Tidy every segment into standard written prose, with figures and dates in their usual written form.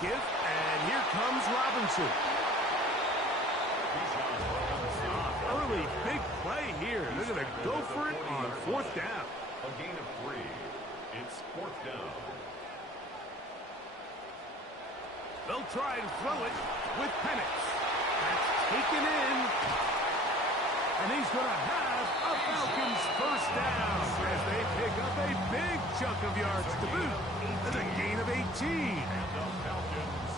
give, and here comes Robinson. Early big play here. They're going to go for it on fourth down. A gain of 3. It's fourth down. They'll try and throw it with Penix. That's taken in. And he's going to have a Falcons first down as they pick up a big chunk of yards to boot. That's a gain of 18.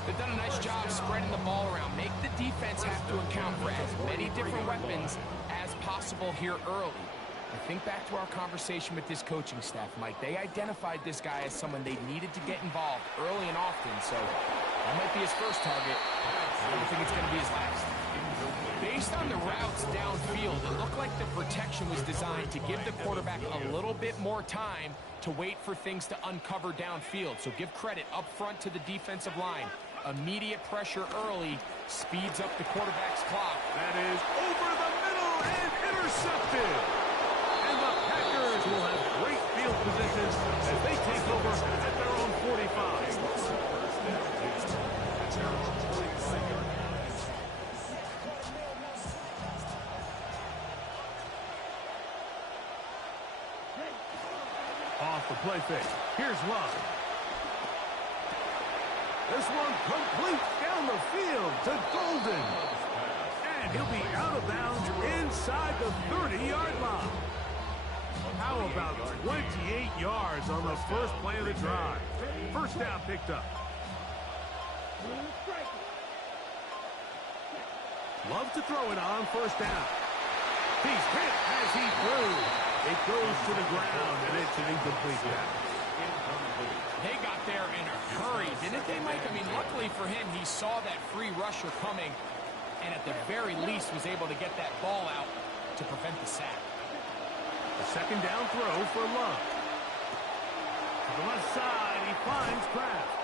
They've done a nice job spreading the ball around. Make the defense have to account for as many different weapons as possible here early. I think back to our conversation with this coaching staff, Mike. They identified this guy as someone they needed to get involved early and often, so that might be his first target. I don't think it's going to be his last. Based on the routes downfield, it looked like the protection was designed to give the quarterback a little bit more time to wait for things to uncover downfield. So give credit up front to the defensive line. Immediate pressure early speeds up the quarterback's clock. That is over the middle and intercepted. And the Packers will have great field position as they take over at their own 45. Off the play fake. Here's Love. This one complete down the field to Golden. And he'll be out of bounds inside the 30-yard line. How about 28 yards on the first play of the drive? First down picked up. Love to throw it on first down. He's hit as he threw. It goes to the ground, and it's an incomplete pass. They got there in a hurry, didn't they, Mike? I mean, luckily for him, he saw that free rusher coming, and at the very least was able to get that ball out to prevent the sack. The second down throw for Love. To the left side, he finds Kraft.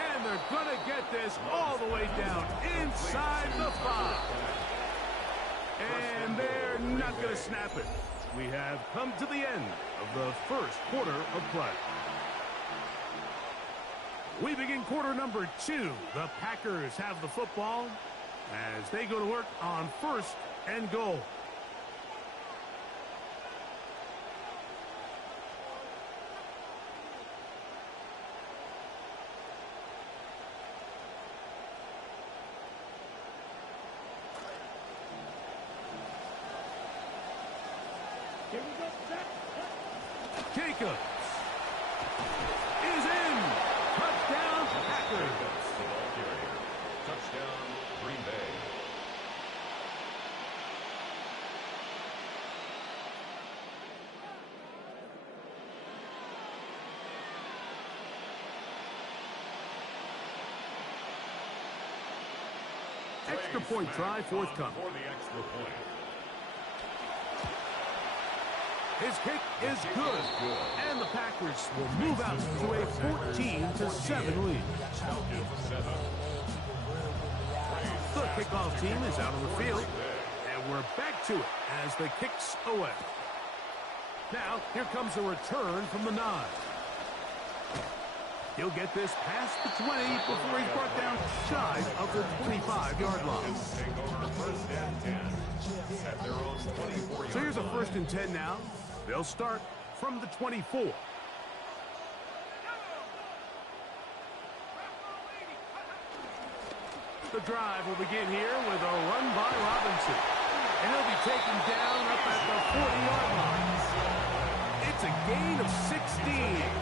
And they're going to get this all the way down inside the 5. And they're not going to snap it. We have come to the end of the first quarter of play. We begin quarter number 2. The Packers have the football as they go to work on first and goal. Jacobs is in. Touchdown, Packers. Touchdown, Green Bay. Extra point try forthcoming. For the extra point. His kick is good, and the Packers will move out to a 14-7 lead. The kickoff team is out on the field, and we're back to it as the kick's away. Now, here comes a return from the 9. He'll get this past the 20 before he's brought down shy of the 25-yard line. So here's a 1st and 10 now. They'll start from the 24. The drive will begin here with a run by Robinson. And he'll be taken down up at the 40-yard line. It's a gain of 16,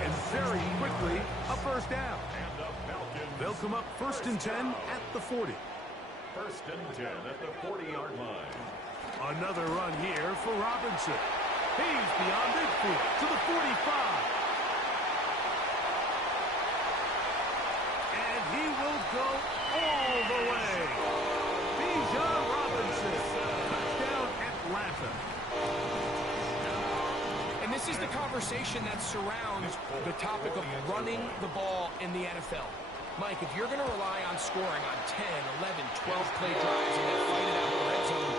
and very quickly a first down. They'll come up 1st and 10 at the 40. 1st and 10 at the 40-yard line. Another run here for Robinson. He's beyond midfield to the 45. And he will go all the way. Bijan Robinson. Touchdown, Atlanta. And this is the conversation that surrounds the topic of running the ball in the NFL. Mike, if you're going to rely on scoring on 10, 11, 12-play drives and then fight it out in the red zone,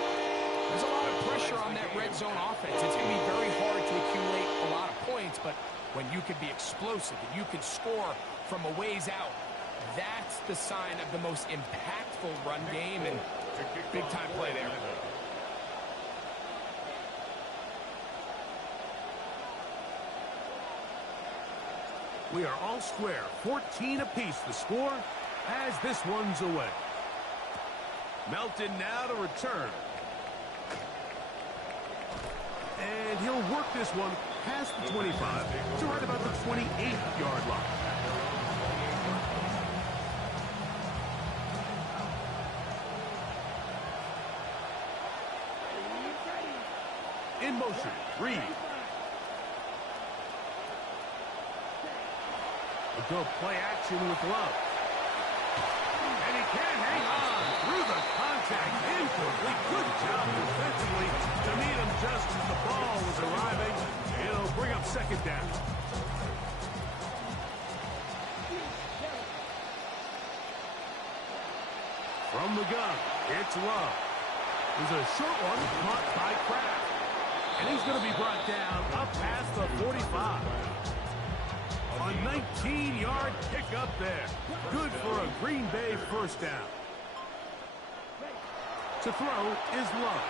there's a lot of pressure on that red zone offense. It's going to be very hard to accumulate a lot of points, but when you can be explosive and you can score from a ways out, That's the sign of the most impactful run game, and big-time play there. We are all square, 14 apiece the score as this one's away. Melton now to return. And he'll work this one past the 25 to right about the 28-yard line. In motion, Reed. A good play action with Love. And he can hang on through the contact. Incomplete. Good job defensively to meet him just as the ball was arriving. It'll bring up second down. From the gun, it's Love. There's a short one caught by Kraft. And he's going to be brought down up past the 45. A 19-yard pickup there. Good for a Green Bay first down. To throw is Love.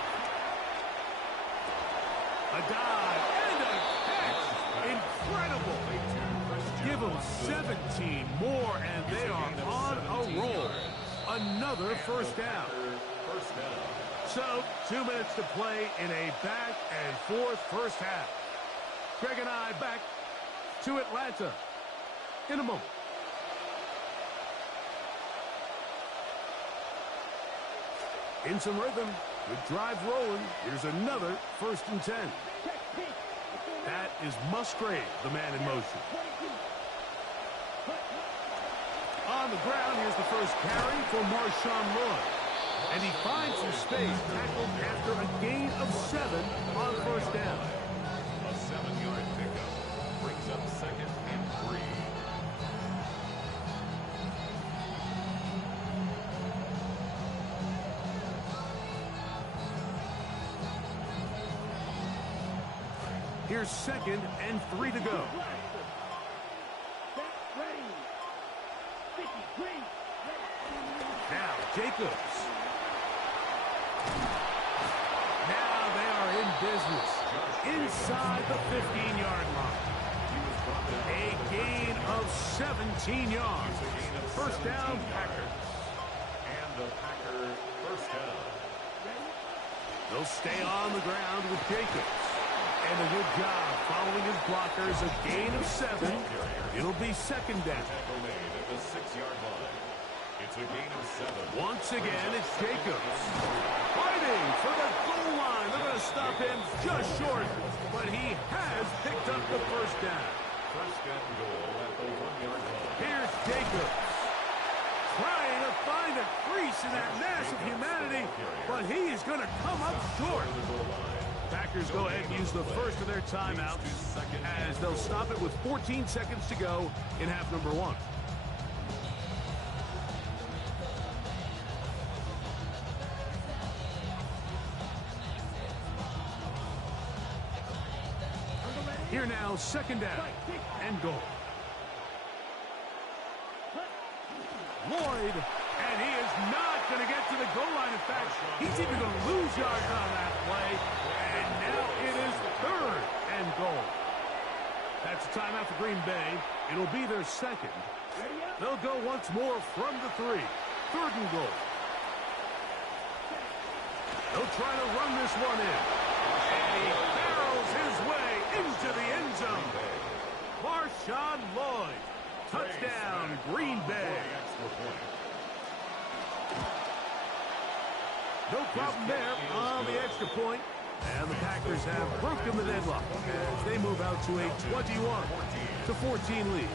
A dive and a catch. Incredible. Give them 17 more, and they are on a roll. Another first down. So, 2 minutes to play in a back-and-forth first half. Greg and I back to Atlanta in a moment. In some rhythm, with drive rolling, here's another 1st and 10. That is Musgrave, the man in motion. On the ground, here's the first carry for Marshawn Lloyd. And he finds some space, tackled after a gain of 7 on first down. A 7-yard pickup brings up 2nd and 3. Here's 2nd and 3 to go. Now, Jacobs. Now they are in business. Inside the 15-yard line. A gain of 17 yards. First down, Packers. And the Packers first down. They'll stay on the ground with Jacobs. And a good job following his blockers. A gain of 7. It'll be second down. Tackle made at the 6-yard line. It's a gain of 7. Once again, it's Jacobs. Fighting for the goal line. They're going to stop him just short. But he has picked up the first down. First and goal at the 1-yard line. Here's Jacobs. Trying to find a crease in that mass of humanity. But he is going to come up short. Packers go ahead and use the first of their timeouts as they'll stop it with 14 seconds to go in half number 1. Here now, second down and goal. Lloyd, and he is not going to get to the goal line. In fact, he's even going to lose yards on that play. And now it is 3rd and goal. That's a timeout for Green Bay. It'll be their 2nd. They'll go once more from the 3. 3rd and goal. They'll try to run this one in. And he barrels his way into the end zone. Marshawn Lloyd. Touchdown, Green Bay. No problem there on the extra point. And the Packers have broken the deadlock as they move out to a 21-14 lead.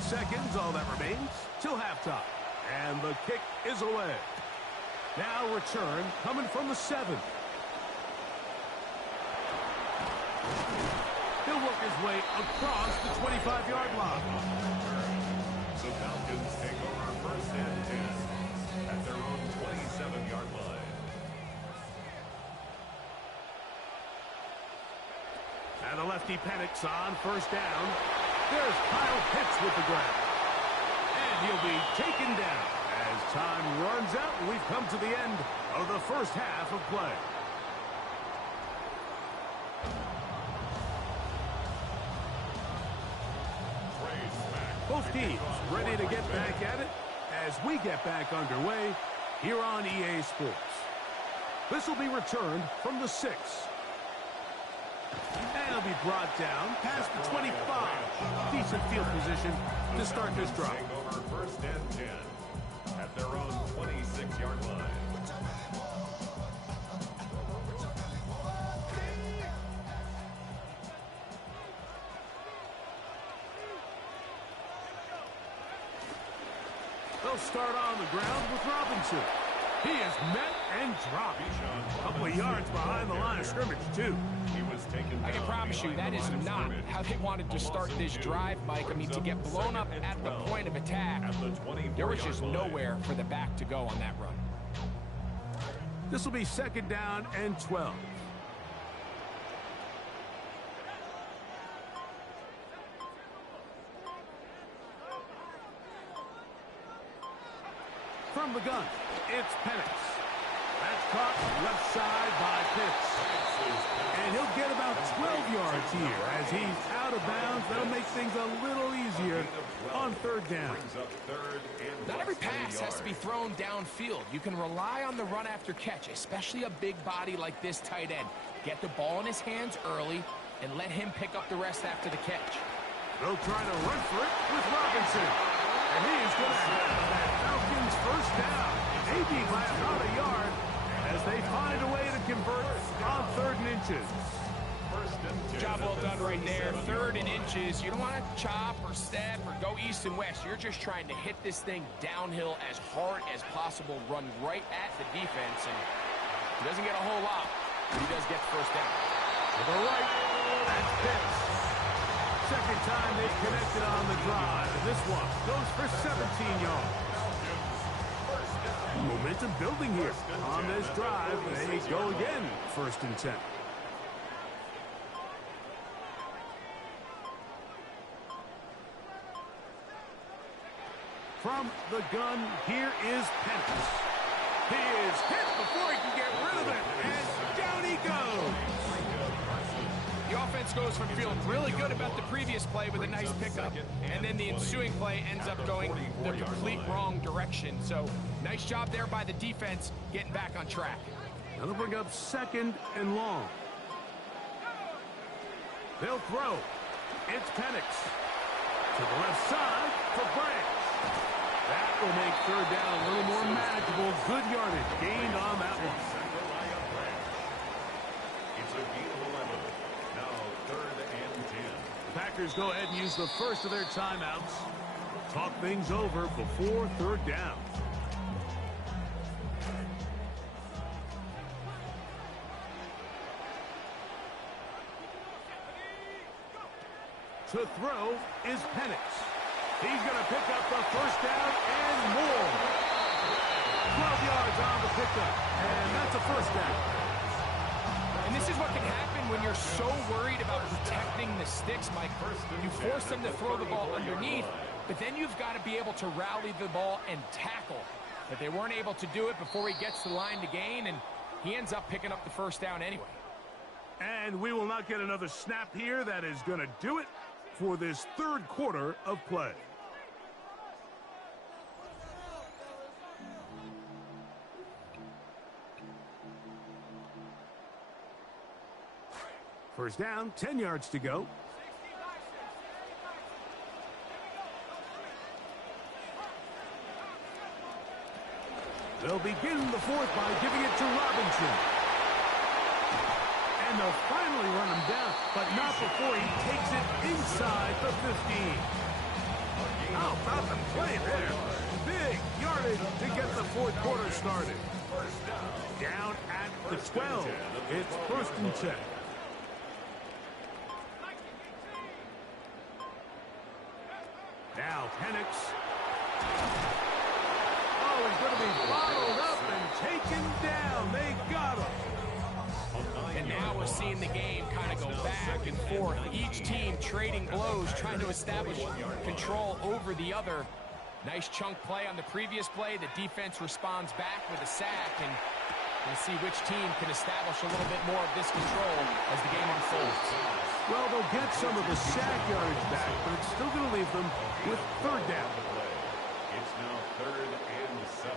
Seconds, all that remains, till halftime. And the kick is away. Now return, coming from the 7. He'll work his way across the 25-yard line. The Falcons take over first and 10 at their own 27-yard line. And the lefty Penix on first down. There's Kyle Pitts with the grab. And he'll be taken down as time runs out and we've come to the end of the first half of play. Both teams ready to get back at it as we get back underway here on EA Sports. This will be returned from the 6. And it'll be brought down past the 25. Decent field position to start this drive. Take over first and 10 at their own 26-yard line. They'll start on the ground with Robinson. He is met and dropped. A couple of yards behind the line of scrimmage, too. He was taken I can promise you that is not how they wanted to start this drive, Mike. I mean, to get blown up at the point of attack, there was just nowhere for the back to go on that run. This will be second down and 12. From the gun, it's Penix. That's caught left side by Pitts. And he'll get about 12 yards here as he's out of bounds. That'll make things a little easier on third down. Not every pass has to be thrown downfield. You can rely on the run after catch, especially a big body like this tight end. Get the ball in his hands early and let him pick up the rest after the catch. They'll try to run for it with Robinson. And he's going to have that Falcons first down. Maybe by about a yard as they find a way to convert on 3rd and inches. Job well done right there. 3rd and inches. You don't want to chop or step or go east and west. You're just trying to hit this thing downhill as hard as possible. Run right at the defense. And he doesn't get a whole lot, but he does get the first down. To the right, that's Pitts. Second time they've connected on the drive. And this one goes for 17 yards. Momentum building here on this drive. They go again, 1st and 10. From the gun, here is Penix. He is hit before he can get rid of it, and down he goes. The offense goes from feeling really good about the previous play with a nice pickup, and then the ensuing play ends up going the complete wrong direction. So, nice job there by the defense getting back on track. That'll bring up 2nd and long. They'll throw. It's Penix. To the left side for Branch. That will make 3rd down a little more manageable. Good yardage gained on that one. It's a gain of 11. Now 3rd and 10. The Packers go ahead and use the first of their timeouts. Talk things over before 3rd down. To throw is Penix. He's going to pick up the first down and more. 12 yards on the pickup, and that's a first down. And this is what can happen when you're so worried about protecting the sticks, Mike. You force them to throw the ball underneath, but then you've got to be able to rally the ball and tackle. But they weren't able to do it before he gets to the line to gain, and he ends up picking up the first down anyway. And we will not get another snap here. That is going to do it for this 3rd quarter of play. First down, 10 yards to go. They'll begin the 4th by giving it to Robinson. And they'll finally run him down, but not before he takes it inside the 15. How about the play there? Big yardage to get the 4th quarter started. Down at the 12. It's 1st and 10. Penix. Oh, he's going to be bottled up and taken down. They got him. And now we're seeing the game kind of go back and forth. Each team trading blows, trying to establish control over the other. Nice chunk play on the previous play. The defense responds back with a sack, and we'll see which team can establish a little bit more of this control as the game unfolds. Well, they'll get some of the sack yardage back, but it's still going to leave them with third down. It's now 3rd and 7.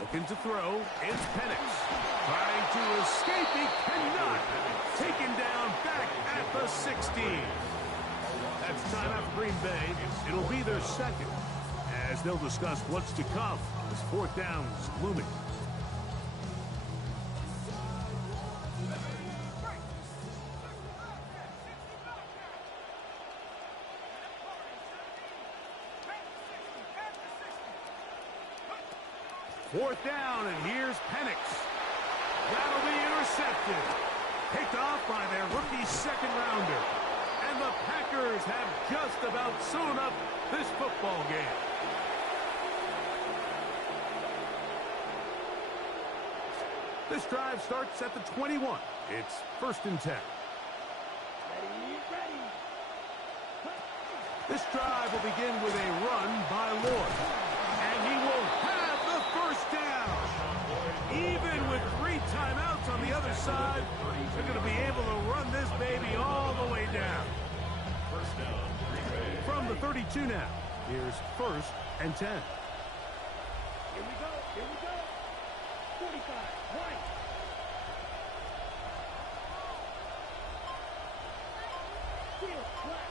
Looking to throw, it's Penix. Trying to escape, he cannot. Taken down back at the 16. That's timeout for Green Bay. It'll be their second, as they'll discuss what's to come as fourth down's looming. Fourth down, and here's Penix. That'll be intercepted. Picked off by their rookie second-rounder. And the Packers have just about sewn up this football game. This drive starts at the 21. It's 1st and 10. This drive will begin with a run by Lord. And he will have the first down. Even with 3 timeouts on the other side, they're going to be able to run this baby all the way down. First down, Green Bay. From the 32 now, here's 1st and 10. Here we go. 45, right. Field, flat.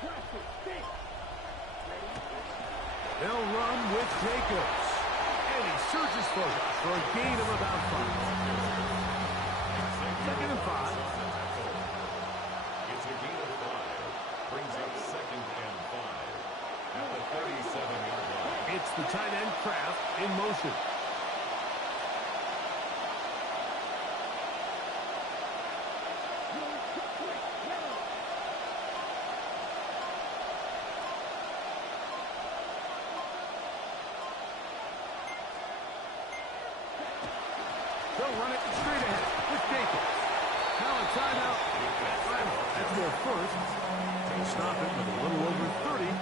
Pressure, stick. They'll run with Jacobs. And he surges forward for a gain of about 5. 2nd and 5. It's a gain of 5. Brings up 2nd and 5. At the 37-yard line. It's the tight end Kraft in motion. They'll run it straight ahead with Jacobs. Now a timeout. That's their first. They'll stop it with a little over 30.